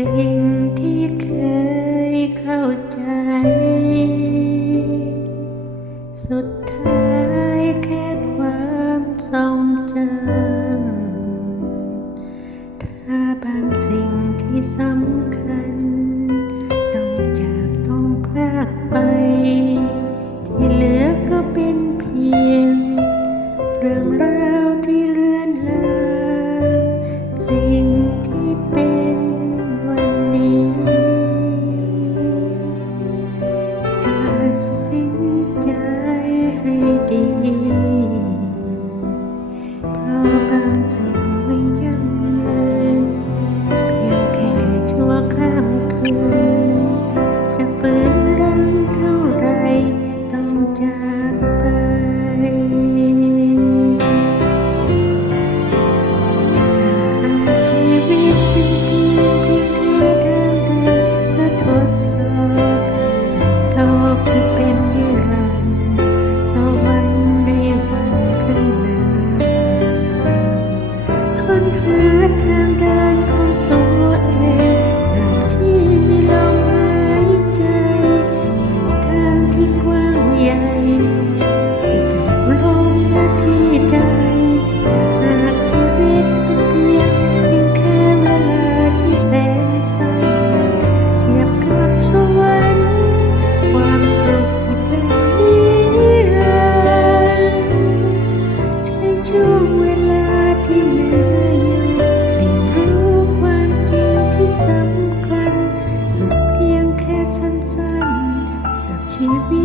สิ่งที่เคยเข้าใจ สุดท้ายแค่ความทรงจำถ้าบางสิ่งที่สำคัญ ชีวิต